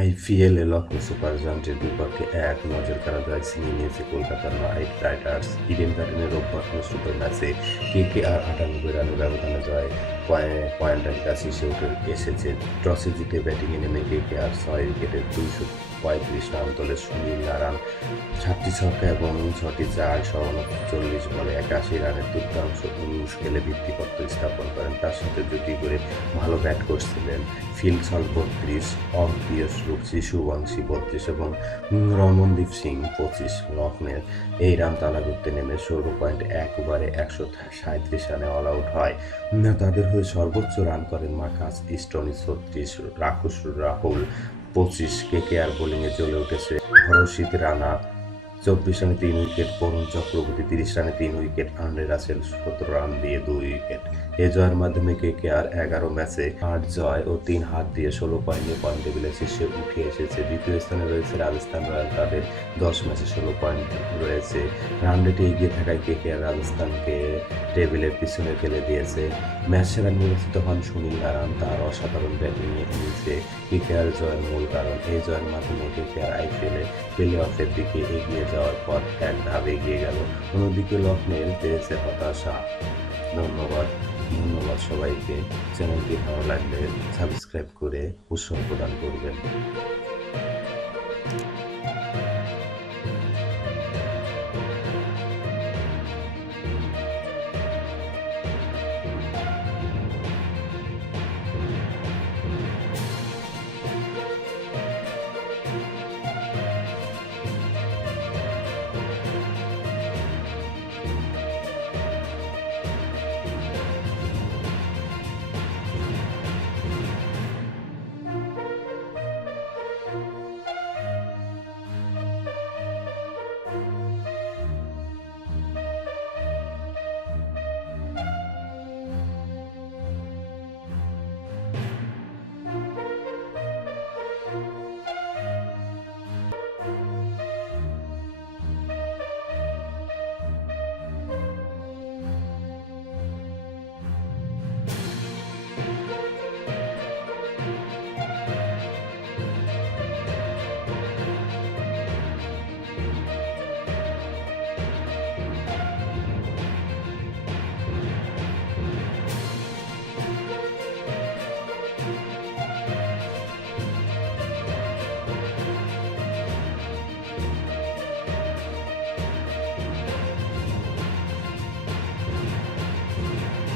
IPL Lucknow super জায়ান্টের বিপক্ষে এক নজর কাড়া জয় ছিনিয়ে নিয়েছে কলকাতার নাইট রাইডার্স, ইডেন গার্ডেনের রোববার অনুষ্ঠিত ম্যাচে কে কে আর আটানব্বই রানের ব্যবধানে জয় পয়েন্ট পয়েন্টের কাছে সে উঠে এসেছে, টসে জিতে ব্যাটিংয়ে নেমে কে কে আর ছয় উইকেটে দুইশো পঁয়ত্রিশ রান তোলে সুনীল নারায়ণ, সাতটি ছক্কা এবং ছটি চার সহ চল্লিশ বলে একাশি রানের দুর্দাংশ স্কেলে ভিত্তিপত্র স্থাপন করেন। তার সাথে জুটি করে ভালো ব্যাট করছিলেন ফিল সল বত্রিশ অম্পিয়স রুপসি সুবংশী বত্রিশ এবং রমনদীপ সিং পঁচিশ লখনের এই রান তালা করতে নেমে ষোলো পয়েন্ট এক ওভারে একশো সাঁত্রিশ রানে অল আউট হয়। তাদের হয়ে সর্বোচ্চ রান করেন মার্কাস ইস্টনি ছত্রিশ রাকুশ রাহুল পঁচিশ কে কে আর বোলিংয়ে চলে উঠেছে। হরশিত রানা, চব্বিশ রানে তিন উইকেট, বরুণ চক্রবর্তী তিরিশ রানে তিন উইকেট আন্ডে রাসেল সতেরো রান দিয়ে দুই উইকেট। এ জয়ের মাধ্যমে কে কে আর এগারো ম্যাচে আট জয় ও তিন হাত দিয়ে ষোলো পয়েন্ট নিয়ে পয়েন্ট টেবিলে শীর্ষে উঠে এসেছে। দ্বিতীয় স্থানে রয়েছে রাজস্থান রয়্যাল তাদের দশ ম্যাচে ষোলো পয়েন্ট রয়েছে। রান রেটে এগিয়ে থাকায় কে কে আর রাজস্থানকে টেবিলের পিছনে ফেলে দিয়েছে। ম্যাচ সেরা নির্বাচিত হন সুনীল নারায়ণ তার অসাধারণ ব্যাটিংয়ে এনেছে। কে কে আর জয়ের মূল কারণ, এই জয়ের মাধ্যমে কে কে আর আইপিএলে প্লে অফের দিকে এগিয়ে যাওয়ার পর এক ধাপ এগিয়ে গেল। অন্যদিকে লখনৌ পেয়েছে হতাশা। ধন্যবাদ। ধন্যবাদ সবাইকে। চ্যানেলটি ভালো লাগলে সাবস্ক্রাইব করে উৎসাহ প্রদান করবেন।